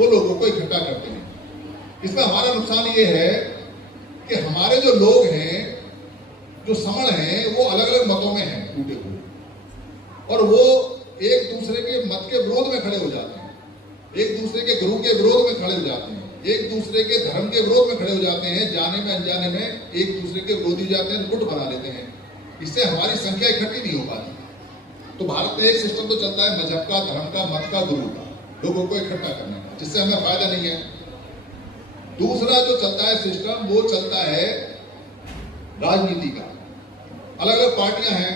वो लोगों को इकट्ठा करते हैं। इसमें हमारा नुकसान ये है कि हमारे जो लोग हैं, जो समण हैं, वो अलग अलग मतों में हैं, टूटे हुए, और वो एक दूसरे के मत के विरोध में खड़े हो जाते हैं, एक दूसरे के गुरु के विरोध में खड़े हो जाते हैं, एक दूसरे के धर्म के विरोध में खड़े हो जाते हैं, जाने में अनजाने में एक दूसरे के विरोधी हो जाते हैं, गुट बना लेते हैं। इससे हमारी संख्या इकट्ठी नहीं हो पाती। तो भारत में एक सिस्टम तो चलता है मजहब का, धर्म का, मत का, गुरु का, लोगों को इकट्ठा करने का, जिससे हमें फायदा नहीं है। दूसरा जो चलता है सिस्टम, वो चलता है राजनीति का। अलग अलग पार्टियां हैं,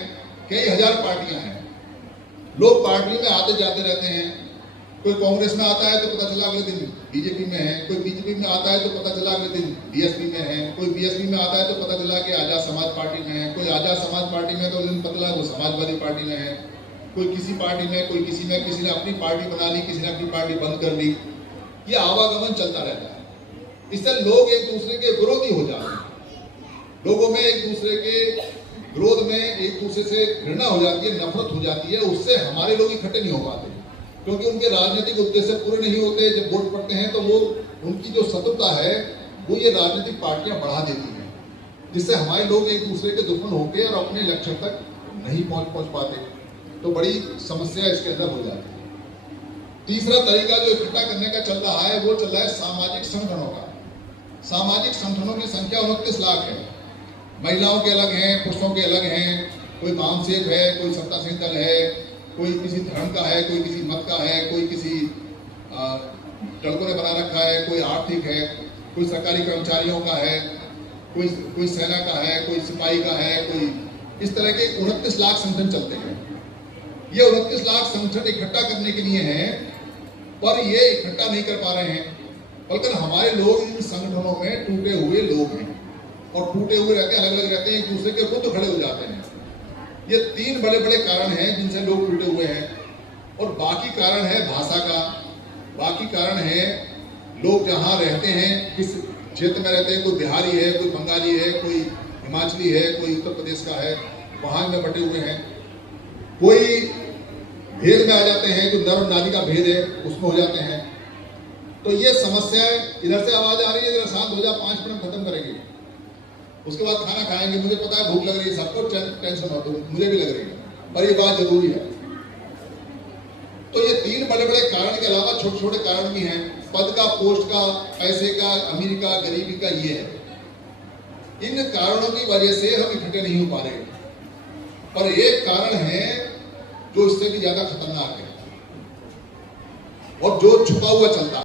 कई हजार पार्टियां हैं, लोग पार्टियों में आते जाते रहते हैं। कोई कांग्रेस में आता है तो पता चला अगले दिन बीजेपी में है, कोई बीजेपी में आता है तो पता चला अगले दिन बीएसपी में है, कोई बीएसपी में आता है तो पता चला कि आजाद समाज पार्टी में है, कोई आजाद समाज पार्टी में तो अगले दिन पता चला वो समाजवादी पार्टी में है, कोई किसी पार्टी में, कोई किसी में, किसी ने अपनी पार्टी बना ली, किसी ने अपनी पार्टी बंद कर ली। ये आवागमन चलता रहता है। इससे लोग एक दूसरे के विरोधी हो जाते हैं, लोगों में एक दूसरे के विरोध में एक दूसरे से घृणा हो जाती है, नफरत हो जाती है। उससे हमारे लोग इकट्ठे नहीं हो पाते, क्योंकि उनके राजनीतिक उद्देश्य पूरे नहीं होते। जब वोट पड़ते हैं तो वो उनकी जो शत्रुता है वो ये राजनीतिक पार्टियां बढ़ा देती हैं, जिससे हमारे लोग एक दूसरे के दुश्मन होकर और अपने लक्ष्य तक नहीं पहुंच पाते। तो बड़ी समस्या इसके अंदर हो जाती है। तीसरा तरीका जो इकट्ठा करने का चल रहा है, वो चल रहा है सामाजिक संगठनों का। सामाजिक संगठनों की संख्या 29 लाख है। महिलाओं के अलग हैं, पुरुषों के अलग हैं, कोई वामसेव है, कोई सत्तासीन दल है, कोई किसी धर्म का है, कोई किसी मत का है, कोई किसी टड़कों ने बना रखा है, कोई आर्थिक है, कोई सरकारी कर्मचारियों का है, कोई सेना का है, कोई सिपाही का है, कोई इस तरह के 29 लाख संगठन चलते हैं। ये 29 लाख संगठन इकट्ठा करने के लिए हैं, पर ये इकट्ठा नहीं कर पा रहे हैं, बल्कि हमारे लोग इन संगठनों में टूटे हुए लोग हैं, और टूटे हुए रहते हैं, अलग अलग रहते हैं, एक दूसरे के विरुद्ध खड़े हो जाते हैं। ये 3 बड़े बड़े कारण हैं जिनसे लोग टूटे हुए हैं, और बाकी कारण है भाषा का, बाकी कारण है लोग जहाँ रहते हैं, किस क्षेत्र में रहते हैं, कोई बिहारी है, कोई बंगाली है, कोई हिमाचली है, कोई उत्तर प्रदेश का है, वहाँ में बटे हुए हैं। कोई भेद में आ जाते हैं, जो नर और नारी का भेद है उसमें हो जाते हैं। तो ये समस्याएं, इधर से आवाज आ रही है, जरा शांत हो जा, 5 मिनट खत्म करेंगे, उसके बाद खाना खाएंगे। मुझे पता है भूख लग रही है, सबको टेंशन हो, तो मुझे भी लग रही है, पर ये बात जरूरी है। तो ये 3 बड़े बड़े कारण के अलावा छोटे छोटे कारण भी हैं। पद का, पोस्ट का, पैसे का, अमीरी का, गरीबी का, ये है। इन कारणों की वजह से हम इकट्ठे नहीं हो पा रहे, पर एक कारण है जो इससे भी ज्यादा खतरनाक है और जो छुपा हुआ चलता है।